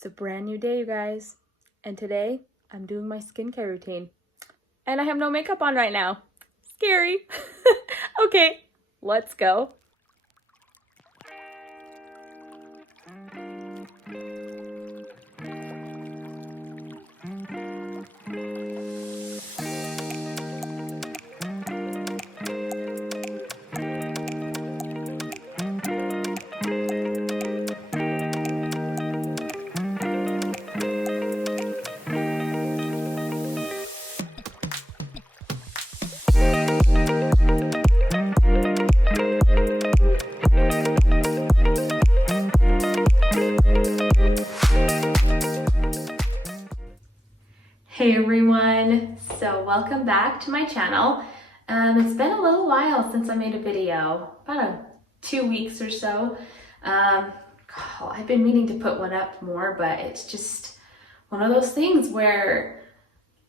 It's a brand new day, you guys. And today, I'm doing my skincare routine. And I have no makeup on right now. Scary. Okay, let's go. Hey everyone, so welcome back to my channel. It's been a little while since I made a video, about 2 weeks or so. I've been meaning to put one up more, but it's just one of those things where,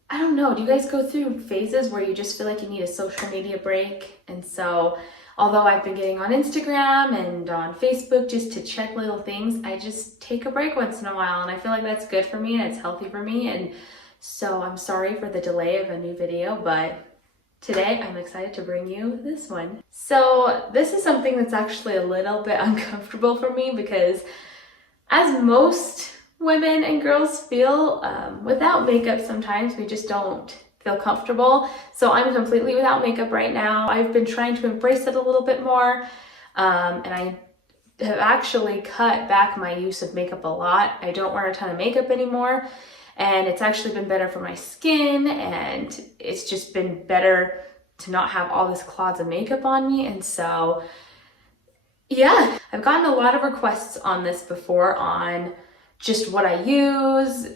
I don't know, do you guys go through phases where you just feel like you need a social media break? And so, although I've been getting on Instagram and on Facebook just to check little things, I just take a break once in a while, and I feel like that's good for me and it's healthy for me. And so I'm sorry for the delay of a new video, but today I'm excited to bring you this one. So this is something that's actually a little bit uncomfortable for me because as most women and girls feel, without makeup sometimes we just don't feel comfortable. So I'm completely without makeup right now. I've been trying to embrace it a little bit more, and I have actually cut back my use of makeup a lot. I don't wear a ton of makeup anymore. And it's actually been better for my skin, and it's just been better to not have all this clods of makeup on me. And so, yeah, I've gotten a lot of requests on this before on just what I use,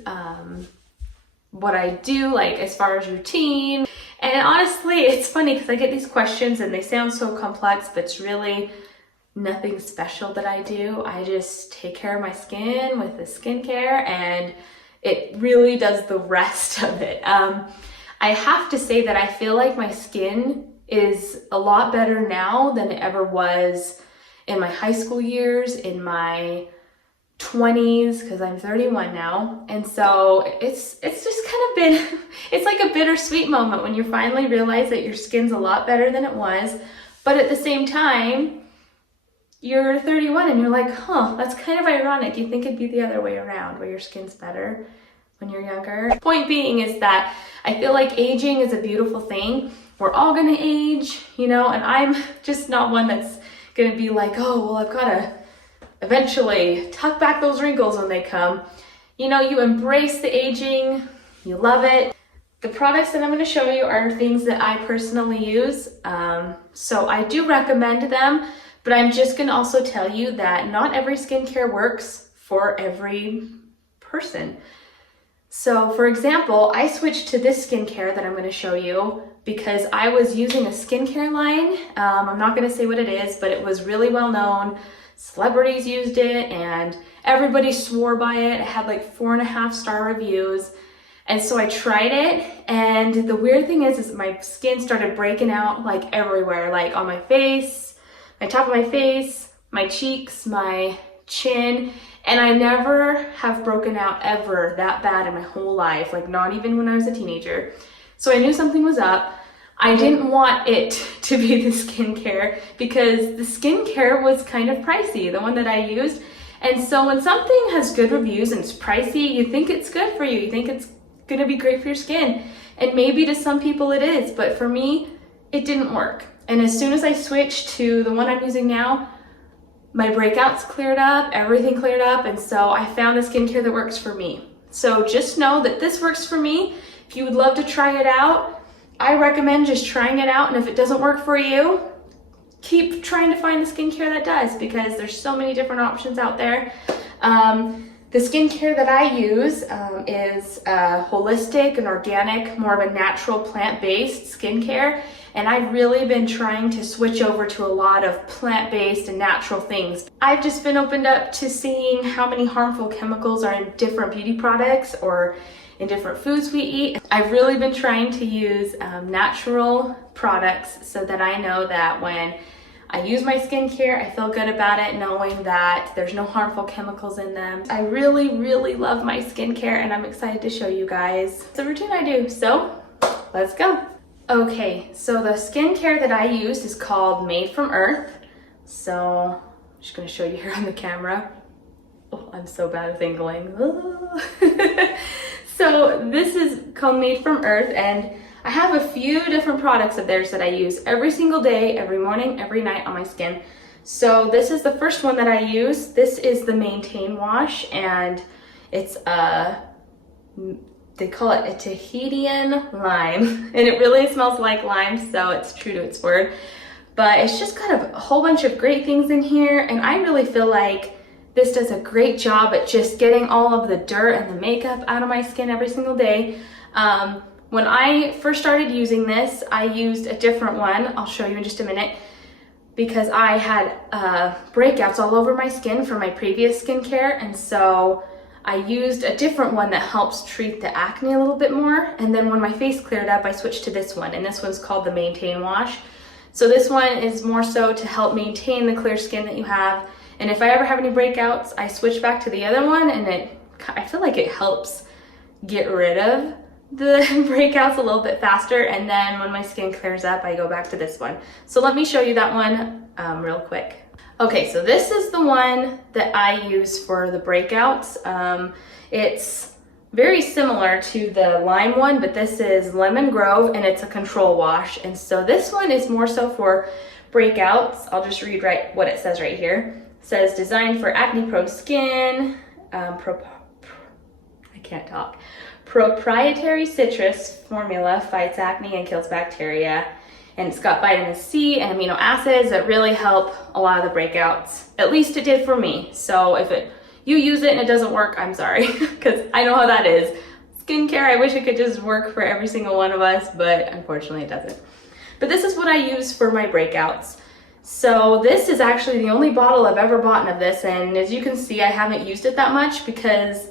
what I do, like as far as routine. And honestly, it's funny because I get these questions and they sound so complex, but it's really nothing special that I do. I just take care of my skin with the skincare, and it really does the rest of it. I have to say that I feel like my skin is a lot better now than it ever was in my high school years, in my 20s, because I'm 31 now. And so it's just kind of been, it's like a bittersweet moment when you finally realize that your skin's a lot better than it was. But at the same time, you're 31 and you're like, huh, that's kind of ironic. You think it'd be the other way around, where your skin's better when you're younger. Point being is that I feel like aging is a beautiful thing. We're all gonna age, you know, and I'm just not one that's gonna be like, oh, well, I've gotta eventually tuck back those wrinkles when they come. You know, you embrace the aging, you love it. The products that I'm gonna show you are things that I personally use. So I do recommend them. But I'm just gonna also tell you that not every skincare works for every person. So for example, I switched to this skincare that I'm gonna show you because I was using a skincare line. I'm not gonna say what it is, but it was really well known. Celebrities used it and everybody swore by it. It had like 4.5-star reviews. And so I tried it, and the weird thing is my skin started breaking out like everywhere, like on my face, my top of my face, my cheeks, my chin, and I never have broken out ever that bad in my whole life, like not even when I was a teenager. So I knew something was up. I didn't want it to be the skincare because the skincare was kind of pricey, the one that I used. And so when something has good reviews and it's pricey, you think it's good for you. You think it's gonna be great for your skin. And maybe to some people it is, but for me, it didn't work. And as soon as I switched to the one I'm using now, my breakouts cleared up, everything cleared up, and so I found a skincare that works for me. So just know that this works for me. If you would love to try it out, I recommend just trying it out, and if it doesn't work for you, keep trying to find the skincare that does, because there's so many different options out there. The skincare that I use is holistic and organic, more of a natural plant-based skincare. And I've really been trying to switch over to a lot of plant-based and natural things. I've just been opened up to seeing how many harmful chemicals are in different beauty products or in different foods we eat. I've really been trying to use natural products so that I know that when I use my skincare, I feel good about it knowing that there's no harmful chemicals in them. I really, really love my skincare and I'm excited to show you guys the routine I do. So let's go. Okay, so the skincare that I use is called Made from Earth. So I'm just gonna show you here on the camera. Oh, I'm so bad at angling. So this is called Made from Earth, and I have a few different products of theirs that I use every single day, every morning, every night on my skin. So this is the first one that I use. This is the Maintain Wash, and it's they call it a Tahitian lime, and it really smells like lime, so it's true to its word. But it's just got a whole bunch of great things in here, and I really feel like this does a great job at just getting all of the dirt and the makeup out of my skin every single day. When I first started using this, I used a different one. I'll show you in just a minute, because I had breakouts all over my skin from my previous skincare, and so I used a different one that helps treat the acne a little bit more. And then when my face cleared up, I switched to this one, and this one's called the Maintain Wash. So this one is more so to help maintain the clear skin that you have. And if I ever have any breakouts, I switch back to the other one, and I feel like it helps get rid of the breakouts a little bit faster. And then when my skin clears up, I go back to this one. So let me show you that one real quick. Okay, so this is the one that I use for the breakouts. It's very similar to the lime one, but this is Lemon Grove, and it's a control wash. And so this one is more so for breakouts. I'll just read what it says right here. It says designed for acne-prone skin, proprietary citrus formula fights acne and kills bacteria. And it's got vitamin C and amino acids that really help a lot of the breakouts. At least it did for me. So if you use it and it doesn't work, I'm sorry, because I know how that is. Skincare, I wish it could just work for every single one of us, but unfortunately it doesn't. But this is what I use for my breakouts. So this is actually the only bottle I've ever bought of this, and as you can see, I haven't used it that much because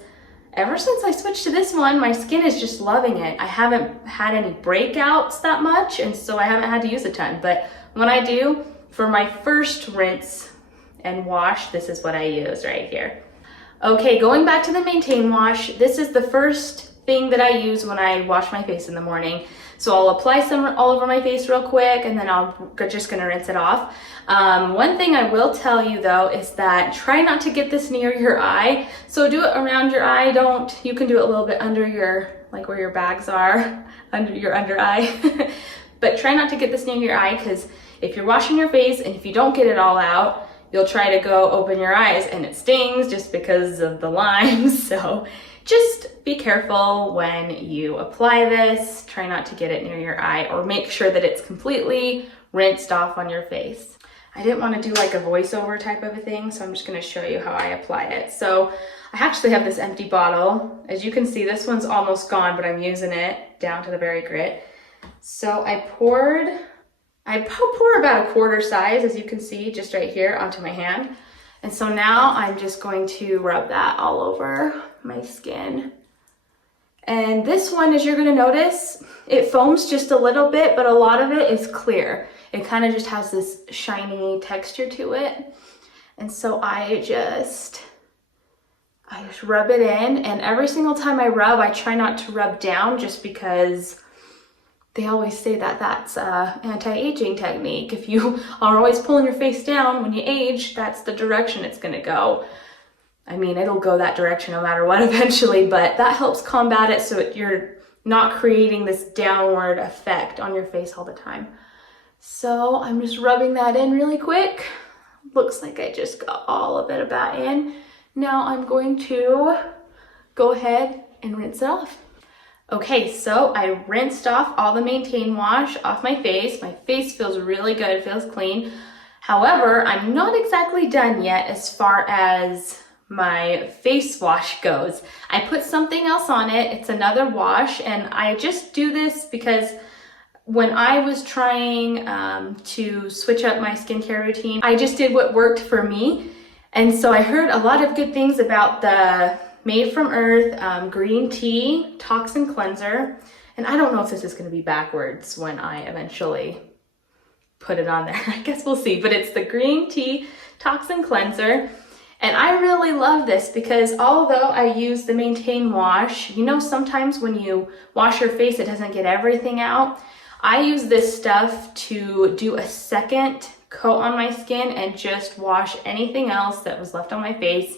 ever since I switched to this one, my skin is just loving it. I haven't had any breakouts that much, and so I haven't had to use a ton. But when I do, for my first rinse and wash, this is what I use right here. Okay, going back to the Maintain Wash, this is the first thing that I use when I wash my face in the morning. So I'll apply some all over my face real quick, and then I'm just gonna rinse it off. One thing I will tell you though is that try not to get this near your eye. So do it around your eye. You can do it a little bit under your, like where your bags are, under your under eye. But try not to get this near your eye, because if you're washing your face and if you don't get it all out, you'll try to go open your eyes and it stings just because of the lime. So just be careful when you apply this. Try not to get it near your eye, or make sure that it's completely rinsed off on your face. I didn't want to do like a voiceover type of a thing, so I'm just going to show you how I apply it. So I actually have this empty bottle. As you can see, this one's almost gone, but I'm using it down to the very grit. So I pour about a quarter size, as you can see, just right here onto my hand. And so now I'm just going to rub that all over my skin. And this one, as you're going to notice, it foams just a little bit, but a lot of it is clear. It kind of just has this shiny texture to it. And so I just rub it in, and every single time I rub, I try not to rub down, just because they always say that that's an anti-aging technique. If you are always pulling your face down when you age, that's the direction it's gonna go. I mean, it'll go that direction no matter what eventually, but that helps combat it so you're not creating this downward effect on your face all the time. So I'm just rubbing that in really quick. Looks like I just got all of it about in. Now I'm going to go ahead and rinse it off. Okay, so I rinsed off all the Maintain Wash off my face. My face feels really good, feels clean. However, I'm not exactly done yet as far as my face wash goes. I put something else on it. It's another wash, and I just do this because when I was trying to switch up my skincare routine, I just did what worked for me. And so I heard a lot of good things about the Made from Earth green tea toxin cleanser. And I don't know if this is going to be backwards when I eventually put it on there. I guess we'll see, but it's the green tea toxin cleanser. And I really love this because although I use the maintain wash, you know, sometimes when you wash your face, it doesn't get everything out. I use this stuff to do a second coat on my skin and just wash anything else that was left on my face.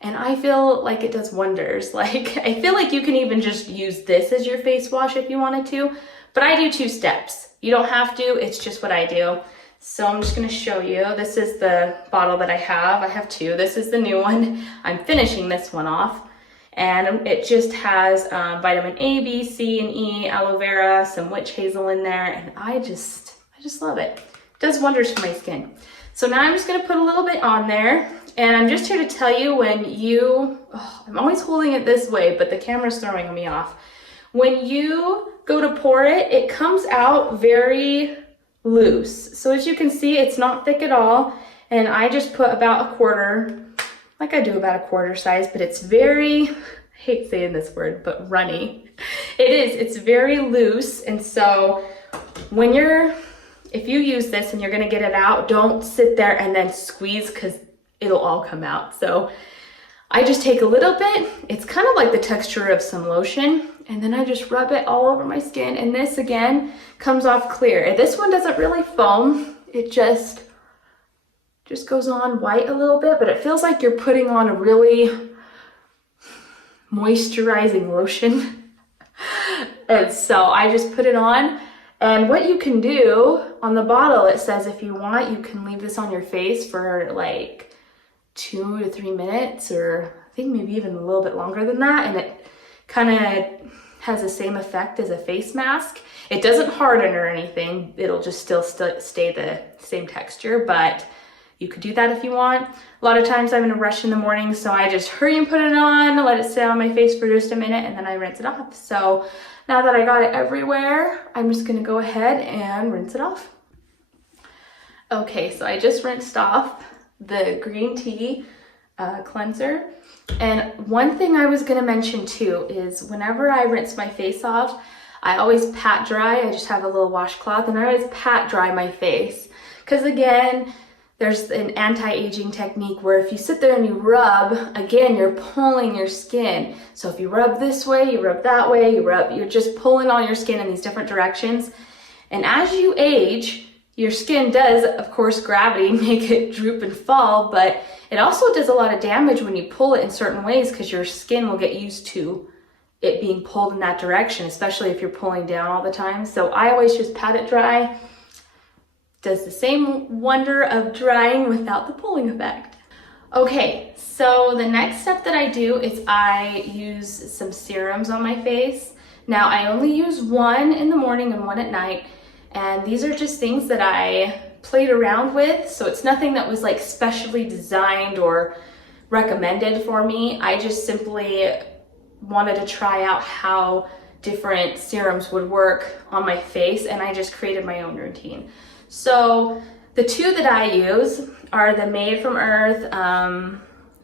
And I feel like it does wonders. Like, I feel like you can even just use this as your face wash if you wanted to, but I do 2 steps. You don't have to, it's just what I do. So I'm just gonna show you. This is the bottle that I have. I have 2. This is the new one. I'm finishing this one off. And it just has vitamin A, B, C, and E, aloe vera, some witch hazel in there. And I just love it. It does wonders for my skin. So now I'm just gonna put a little bit on there. And I'm just here to tell you when you, I'm always holding it this way, but the camera's throwing me off. When you go to pour it, it comes out very loose. So as you can see, it's not thick at all. And I just put about a quarter, like I do about a quarter size, but it's very, I hate saying this word, but runny. It is, it's very loose. And so when if you use this and you're gonna get it out, don't sit there and then squeeze because it'll all come out. So I just take a little bit. It's kind of like the texture of some lotion. And then I just rub it all over my skin. And this again comes off clear. This one doesn't really foam. It just goes on white a little bit, but it feels like you're putting on a really moisturizing lotion. And so I just put it on. And what you can do on the bottle, it says if you want, you can leave this on your face for like 2 to 3 minutes, or I think maybe even a little bit longer than that. And it kind of has the same effect as a face mask. It doesn't harden or anything. It'll just still stay the same texture, but you could do that if you want. A lot of times I'm in a rush in the morning, so I just hurry and put it on, let it sit on my face for just a minute, and then I rinse it off. So now that I got it everywhere, I'm just gonna go ahead and rinse it off. Okay, so I just rinsed off the green tea cleanser. And one thing I was gonna mention too is whenever I rinse my face off, I always pat dry. I just have a little washcloth and I always pat dry my face. Because again, there's an anti-aging technique where if you sit there and you rub, again, you're pulling your skin. So if you rub this way, you rub that way, you're just pulling on your skin in these different directions. And as you age, your skin does, of course, gravity make it droop and fall, but it also does a lot of damage when you pull it in certain ways because your skin will get used to it being pulled in that direction, especially if you're pulling down all the time. So I always just pat it dry. Does the same wonder of drying without the pulling effect. Okay, so the next step that I do is I use some serums on my face. Now I only use one in the morning and one at night. And these are just things that I played around with. So it's nothing that was like specially designed or recommended for me. I just simply wanted to try out how different serums would work on my face, and I just created my own routine. So the 2 that I use are the Made from Earth.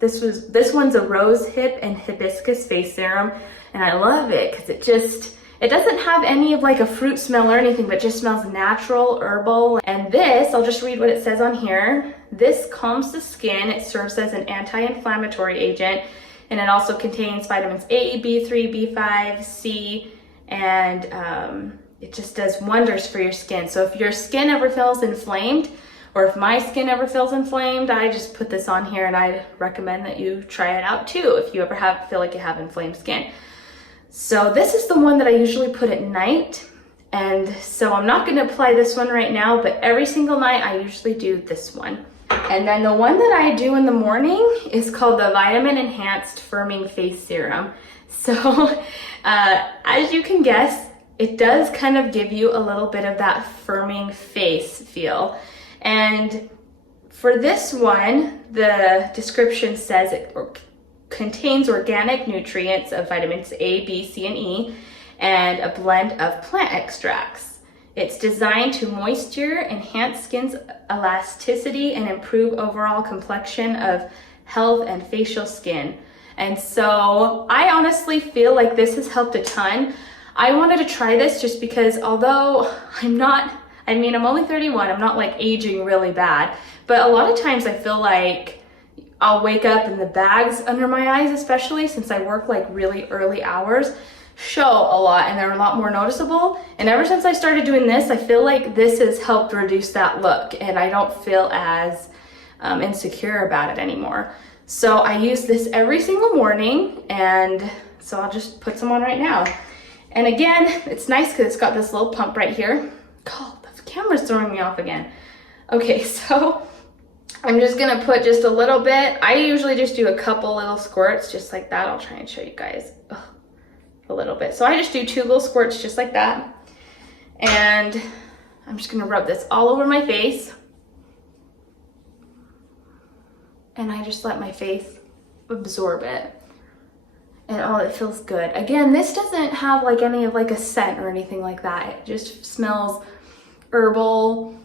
This one's a rose hip and hibiscus face serum, and I love it because it doesn't have any of like a fruit smell or anything, but just smells natural, herbal. And this, I'll just read what it says on here. This calms the skin. It serves as an anti-inflammatory agent, and it also contains vitamins A, B3, B5, C, and it just does wonders for your skin. So if your skin ever feels inflamed, or if my skin ever feels inflamed, I just put this on here, and I'd recommend that you try it out too if you ever feel like you have inflamed skin. So this is the one that I usually put at night. And so I'm not gonna apply this one right now, but every single night I usually do this one. And then the one that I do in the morning is called the Vitamin Enhanced Firming Face Serum. So as you can guess, it does kind of give you a little bit of that firming face feel. And for this one, the description says it contains organic nutrients of vitamins A, B, C, and E, and a blend of plant extracts. It's designed to moisture, enhance skin's elasticity, and improve overall complexion of health and facial skin. And so I honestly feel like this has helped a ton. I wanted to try this just because although I'm not I mean, I'm only 31, I'm not like aging really bad, but a lot of times I feel like I'll wake up and the bags under my eyes, especially since I work like really early hours, show a lot and they're a lot more noticeable. And ever since I started doing this, I feel like this has helped reduce that look and I don't feel as insecure about it anymore. So I use this every single morning, and so I'll just put some on right now. And again, it's nice because it's got this little pump right here. God, the camera's throwing me off again. Okay, so I'm just gonna put just a little bit. I usually just do a couple little squirts just like that. I'll try and show you guys a little bit. So I just do 2 little squirts just like that. And I'm just gonna rub this all over my face. And I just let my face absorb it. And oh, it feels good. Again, this doesn't have like any of like a scent or anything like that. It just smells herbal.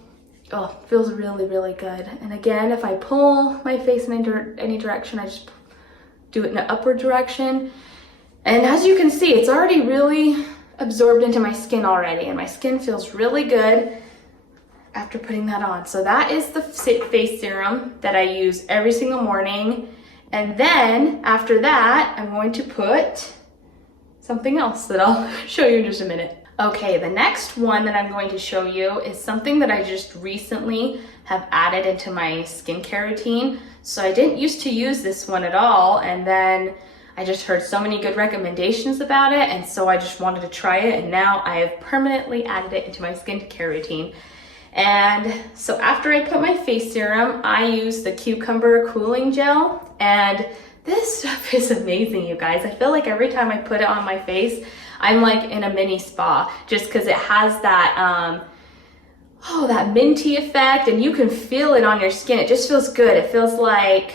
Oh, feels really, really good. And again, if I pull my face in any direction, I just do it in an upward direction. And as you can see, it's already really absorbed into my skin already, and my skin feels really good after putting that on. So that is the face serum that I use every single morning. And then after that, I'm going to put something else that I'll show you in just a minute. Okay, the next one that I'm going to show you is something that I just recently have added into my skincare routine. So I didn't used to use this one at all, and then I just heard so many good recommendations about it, and so I just wanted to try it, and now I have permanently added it into my skincare routine. And so after I put my face serum, I use the cucumber cooling gel, and this stuff is amazing, you guys. I feel like every time I put it on my face, I'm like in a mini spa, just because it has that that minty effect, and you can feel it on your skin. It just feels good. It feels like,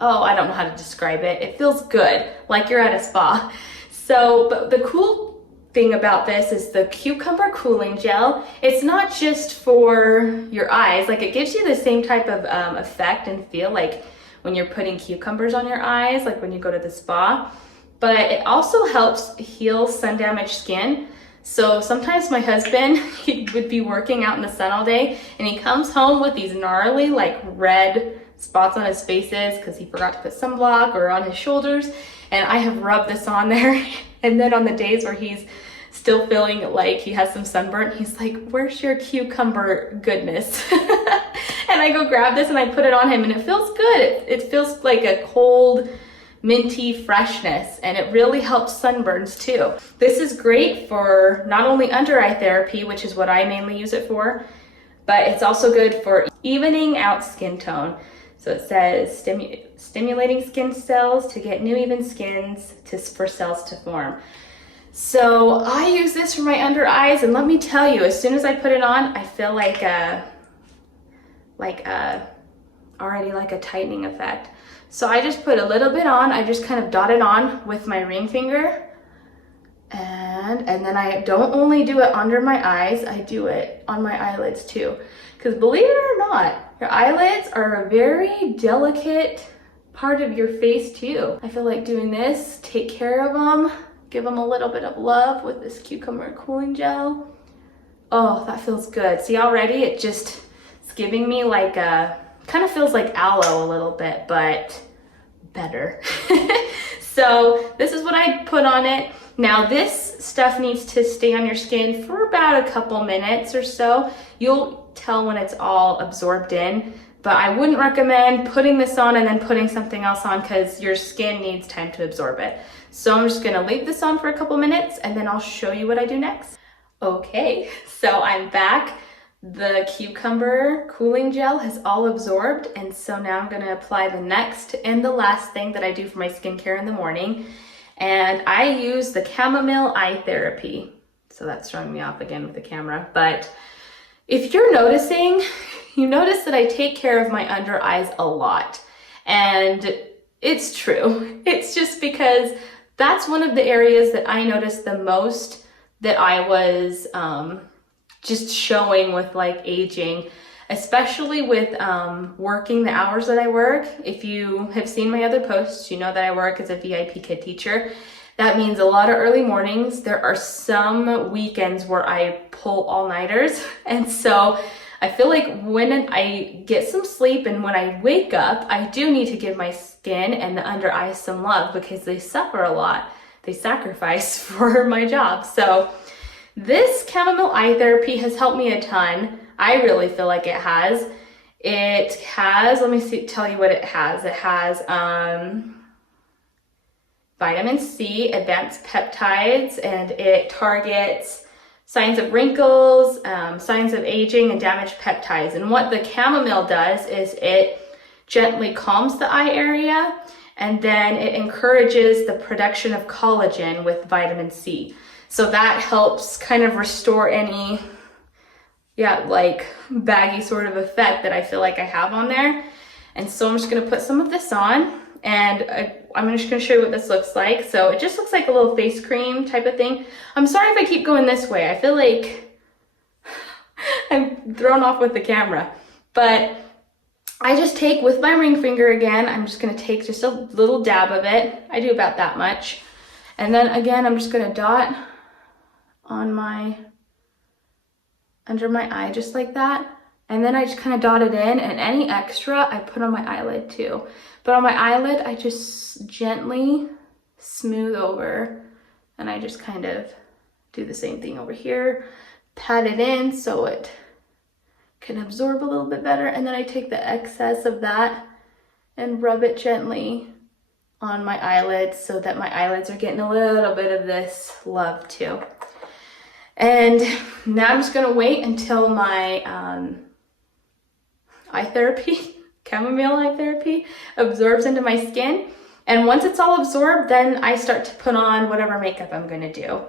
oh, I don't know how to describe it. It feels good, like you're at a spa. So, but the cool thing about this is the cucumber cooling gel. It's not just for your eyes. Like, it gives you the same type of effect and feel like when you're putting cucumbers on your eyes, like when you go to the spa. But it also helps heal sun-damaged skin. So sometimes my husband, he would be working out in the sun all day, and he comes home with these gnarly, like red spots on his faces because he forgot to put sunblock, or on his shoulders. And I have rubbed this on there. And then on the days where he's still feeling like he has some sunburn, he's like, where's your cucumber goodness? And I go grab this and I put it on him, and it feels good. It feels like a cold, minty freshness, and it really helps sunburns too. This is great for not only under eye therapy, which is what I mainly use it for, but it's also good for evening out skin tone. So it says stimulating skin cells to get new even skins for cells to form. So I use this for my under eyes, and let me tell you, as soon as I put it on, I feel like already like a tightening effect. So I just put a little bit on. I just kind of dot it on with my ring finger, and then I don't only do it under my eyes, I do it on my eyelids too. Because believe it or not, your eyelids are a very delicate part of your face too. I feel like doing this, take care of them, give them a little bit of love with this cucumber cooling gel. Oh, that feels good. See, already it's giving me like a, kind of feels like aloe a little bit, but better. So this is what I put on it. Now this stuff needs to stay on your skin for about a couple minutes or so. You'll tell when it's all absorbed in, but I wouldn't recommend putting this on and then putting something else on, because your skin needs time to absorb it. So I'm just gonna leave this on for a couple minutes, and then I'll show you what I do next. Okay, so I'm back. The cucumber cooling gel has all absorbed, and so now I'm gonna apply the next and the last thing that I do for my skincare in the morning. And I use the chamomile eye therapy. So that's throwing me off again with the camera. But if you're noticing, you notice that I take care of my under eyes a lot. And it's true. It's just because that's one of the areas that I noticed the most that I was just showing with like aging, especially with working the hours that I work. If you have seen my other posts, you know that I work as a VIP kid teacher. That means a lot of early mornings. There are some weekends where I pull all-nighters. And so I feel like when I get some sleep and when I wake up, I do need to give my skin and the under eyes some love because they suffer a lot. They sacrifice for my job. So this chamomile eye therapy has helped me a ton. I really feel like it has. It has, let me tell you what it has. It has vitamin C, advanced peptides, and it targets signs of wrinkles, signs of aging, and damaged peptides. And what the chamomile does is it gently calms the eye area, and then it encourages the production of collagen with vitamin C. So that helps kind of restore any, like baggy sort of effect that I feel like I have on there. And so I'm just gonna put some of this on, and I'm just gonna show you what this looks like. So it just looks like a little face cream type of thing. I'm sorry if I keep going this way. I feel like I'm thrown off with the camera. But I just take with my ring finger again, I'm just gonna take just a little dab of it. I do about that much. And then again, I'm just gonna dot on under my eye just like that. And then I just kind of dot it in, and any extra I put on my eyelid too. But on my eyelid, I just gently smooth over, and I just kind of do the same thing over here, pat it in so it can absorb a little bit better, and then I take the excess of that and rub it gently on my eyelids so that my eyelids are getting a little bit of this love too. And now I'm just gonna wait until my eye therapy, chamomile eye therapy, absorbs into my skin. And once it's all absorbed, then I start to put on whatever makeup I'm gonna do.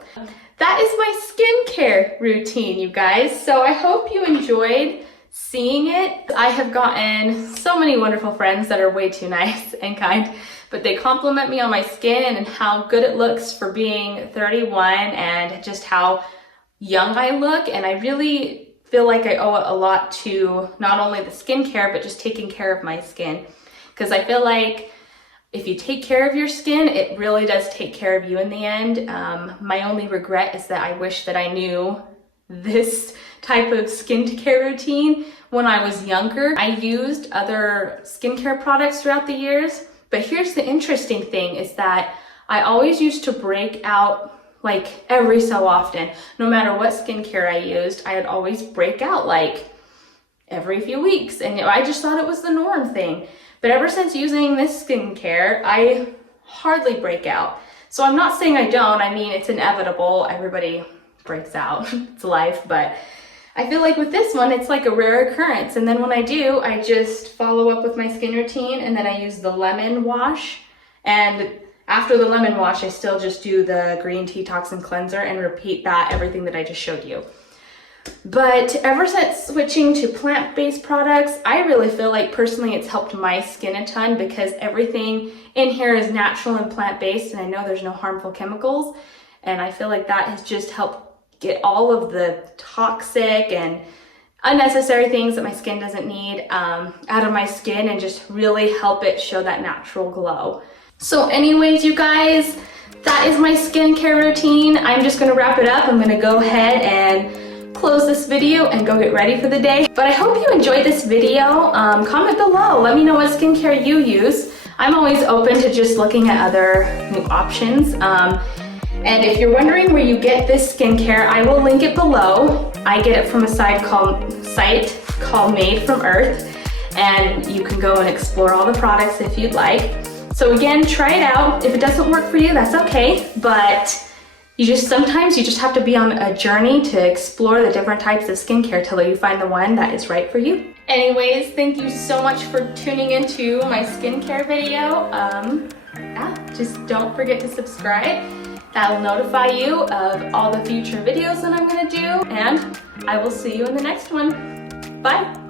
That is my skincare routine, you guys. So I hope you enjoyed seeing it. I have gotten so many wonderful friends that are way too nice and kind, but they compliment me on my skin and how good it looks for being 31 and just how young I look. And I really feel like I owe it a lot to not only the skincare, but just taking care of my skin. Because I feel like if you take care of your skin, it really does take care of you in the end. My only regret is that I wish that I knew this type of skincare routine when I was younger. I used other skincare products throughout the years, but here's the interesting thing is that I always used to break out like every so often. No matter what skincare I used, I would always break out like every few weeks. And I just thought it was the norm thing. But ever since using this skincare, I hardly break out. So I'm not saying I don't. I mean, it's inevitable. Everybody breaks out. It's life. But I feel like with this one, it's like a rare occurrence. And then when I do, I just follow up with my skin routine, and then I use the lemon wash. And after the lemon wash, I still just do the green tea toxin cleanser and repeat that, everything that I just showed you. But ever since switching to plant-based products, I really feel like personally it's helped my skin a ton because everything in here is natural and plant-based, and I know there's no harmful chemicals. And I feel like that has just helped get all of the toxic and unnecessary things that my skin doesn't need out of my skin, and just really help it show that natural glow. So anyways, you guys, that is my skincare routine. I'm just gonna wrap it up. I'm gonna go ahead and close this video and go get ready for the day. But I hope you enjoyed this video. Comment below, let me know what skincare you use. I'm always open to just looking at other new options. And if you're wondering where you get this skincare, I will link it below. I get it from a site called Made from Earth, and you can go and explore all the products if you'd like. So again, try it out. If it doesn't work for you, that's okay. But sometimes you just have to be on a journey to explore the different types of skincare till you find the one that is right for you. Anyways, thank you so much for tuning into my skincare video. Just don't forget to subscribe. That'll notify you of all the future videos that I'm gonna do, and I will see you in the next one. Bye.